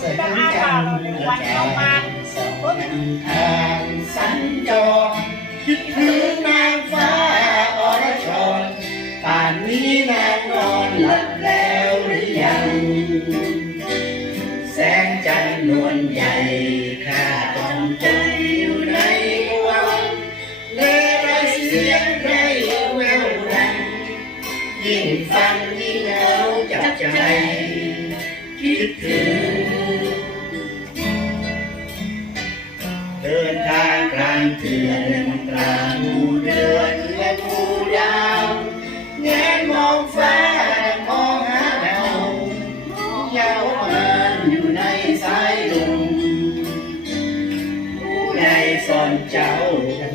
วันเข้ามาสองทางสัญจรคิดถึงนางฟ้าอรชรป่านนี้นางนอนหลับแล้วหรือยัง แสงจันทร์นวลใหญ่ข้าต้องใจอยู่ในวังเลไรเสียงไรแววดังยิ่งฟังยิ่งเหงาจับใจคิดถึง ดินทางกลางเถื่อนกลางหมู่เดือนและหมู่ดาวแงนมองฟ้ามองหาดาเยาวมันอยู่ในสายลมผู้ใดสอนเจ้า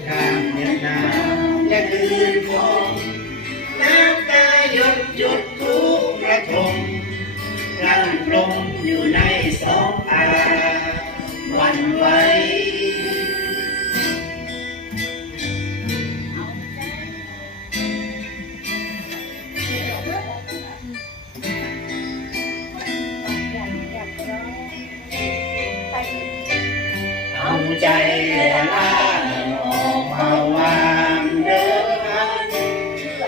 ข้างเนียนาและคืนคงน้ำตาหยดหยดทุกกระทงรังลมอยู่ในสองตาวันไว ใจล่าออกมาวางเดินทาง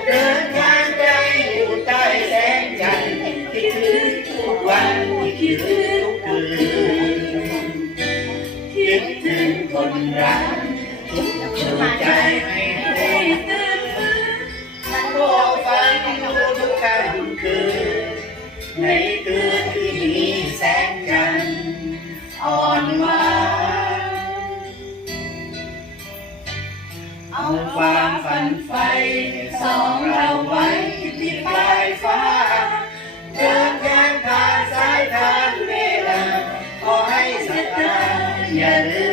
เดินทางไกลอยู่ใต้แสงจันทร์คิดถึงทุกวันคิดถึงทุกคืนคิดถึงคนรักทุกหัวใจให้ได้ตื่นฟื้นโอ้ฟังดูทุกค่ำคืนในา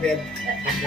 เ